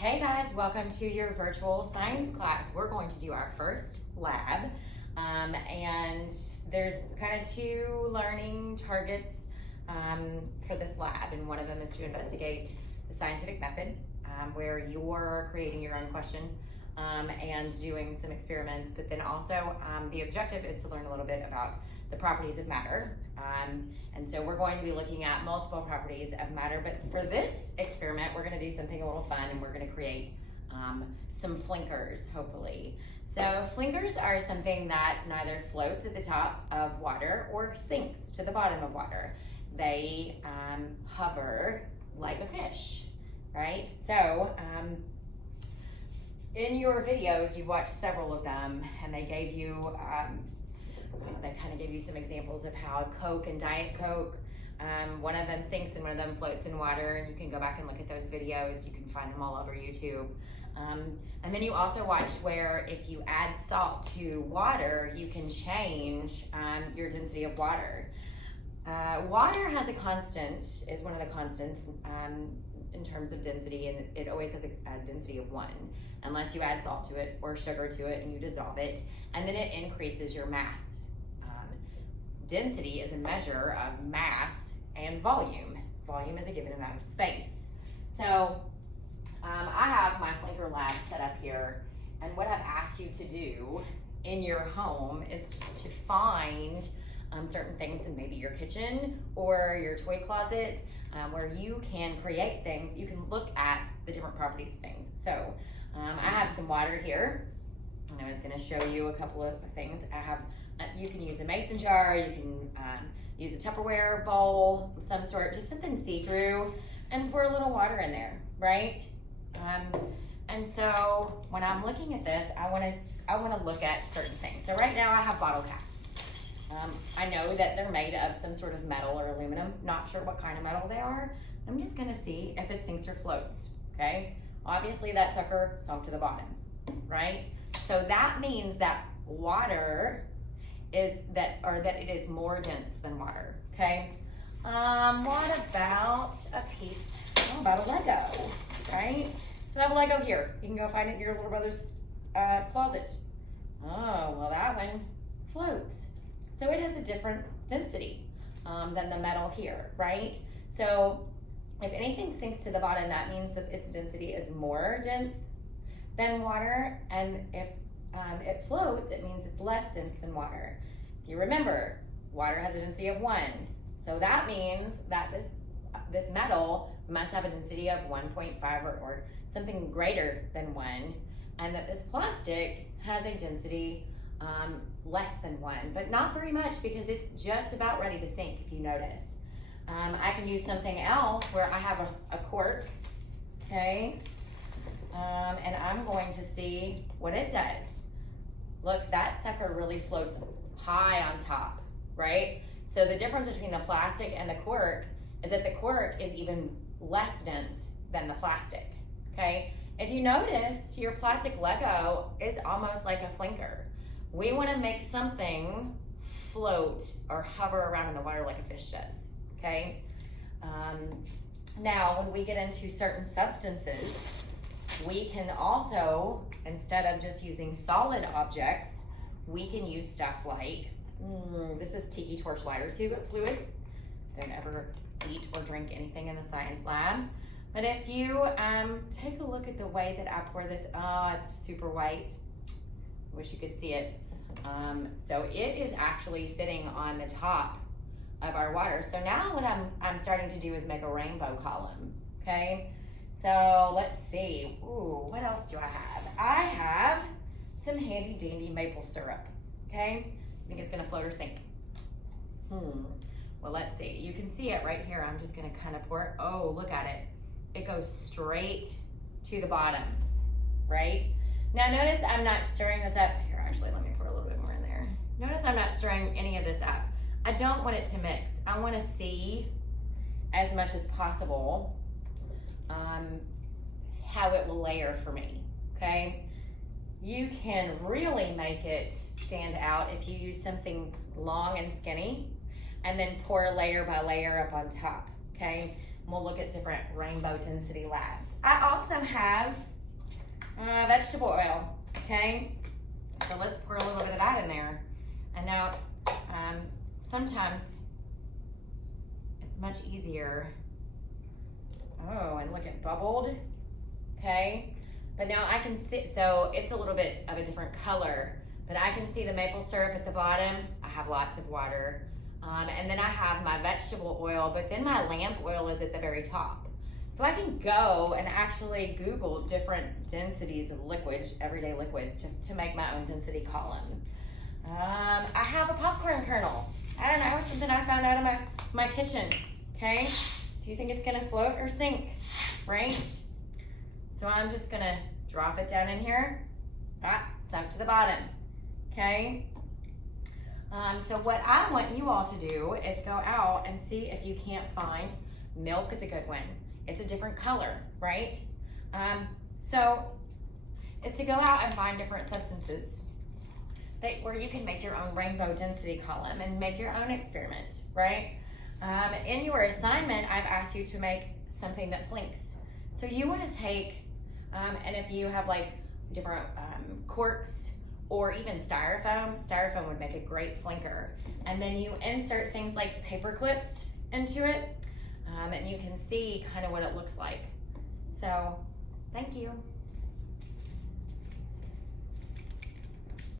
Hey guys, welcome to your virtual science class. We're going to do our first lab, and there's kind of two learning targets for this lab, and one of them is to investigate the scientific method, where you're creating your own question and doing some experiments, but then also the objective is to learn a little bit about the properties of matter. And so we're going to be looking at multiple properties of matter, but for this experiment, we're going to do something a little fun, and we're going to create some flinkers, hopefully. So flinkers are something that neither floats at the top of water or sinks to the bottom of water. They hover like a fish, right? So in your videos, you've watched several of them, and they gave you they kind of gave you some examples of how Coke and Diet Coke, one of them sinks and one of them floats in water, and you can go back and look at those videos. You can find them all over YouTube. And then you also watched where if you add salt to water, you can change your density of water. Water has a constant, is one of the constants in terms of density, and it always has a density of 1, unless you add salt to it or sugar to it and you dissolve it, and then it increases your mass. Density is a measure of mass and volume. Volume is a given amount of space. So I have my Flinker lab set up here, and what I've asked you to do in your home is to find certain things in maybe your kitchen or your toy closet where you can create things. You can look at the different properties of things. So I have some water here, and I was going to show you a couple of things. You can use a mason jar, you can use a Tupperware bowl of some sort, just something see-through, and pour a little water in there, right? And so when I'm looking at this, I want to look at certain things. So right now I have bottle caps. I know that they're made of some sort of metal or aluminum. Not sure what kind of metal they are. I'm just going to see if it sinks or floats, okay? Obviously that sucker sunk to the bottom, right? So that means that water that it is more dense than water, okay? What about about a Lego, right? So I have a Lego here. You can go find it in your little brother's closet. Oh, well that one floats. So it has a different density than the metal here, right? So if anything sinks to the bottom, that means that its density is more dense than water, and if it floats, it means it's less dense than water. If you remember, water has a density of 1, so that means that this metal must have a density of 1.5 or something greater than 1, and that this plastic has a density less than 1, but not very much, because it's just about ready to sink, if you notice. I can use something else where I have a cork, okay? And I'm going to see what it does. Look, that sucker really floats high on top, right? So the difference between the plastic and the cork is that the cork is even less dense than the plastic, okay? If you notice, your plastic Lego is almost like a flinker. We want to make something float or hover around in the water like a fish does, okay? Now, when we get into certain substances, we can also, instead of just using solid objects, we can use stuff like, this is tiki torch lighter fluid. Don't ever eat or drink anything in the science lab. But if you take a look at the way that I pour this, oh, it's super white. Wish you could see it. So it is actually sitting on the top of our water. So now what I'm starting to do is make a rainbow column, okay? So let's see, what else do I have? I have some handy dandy maple syrup, okay? I think it's gonna float or sink. Well, let's see. You can see it right here. I'm just gonna kind of pour it. Oh, look at it. It goes straight to the bottom, right? Now notice I'm not stirring this up. Here, actually, let me pour a little bit more in there. Notice I'm not stirring any of this up. I don't want it to mix. I want to see as much as possible how it will layer for me, okay? You can really make it stand out if you use something long and skinny and then pour layer by layer up on top, okay? We'll look at different rainbow density labs. I also have vegetable oil, okay? So let's pour a little bit of that in there. And now, sometimes it's much easier. Oh, and look, it bubbled, okay? But now I can see, so it's a little bit of a different color, but I can see the maple syrup at the bottom. I have lots of water. And then I have my vegetable oil, but then my lamp oil is at the very top. So I can go and actually Google different densities of liquids, everyday liquids, to make my own density column. I have a popcorn kernel. I don't know, something I found out of my kitchen, okay? Do you think it's gonna float or sink, right? So I'm just gonna drop it down in here. Sunk to the bottom, okay? So what I want you all to do is go out and see if you can't find, milk is a good one. It's a different color, right? So it's to go out and find different substances where you can make your own rainbow density column and make your own experiment, right? In your assignment, I've asked you to make something that flinks. So you want to take, and if you have like different corks, or even styrofoam would make a great flinker. And then you insert things like paper clips into it, and you can see kind of what it looks like. So, thank you.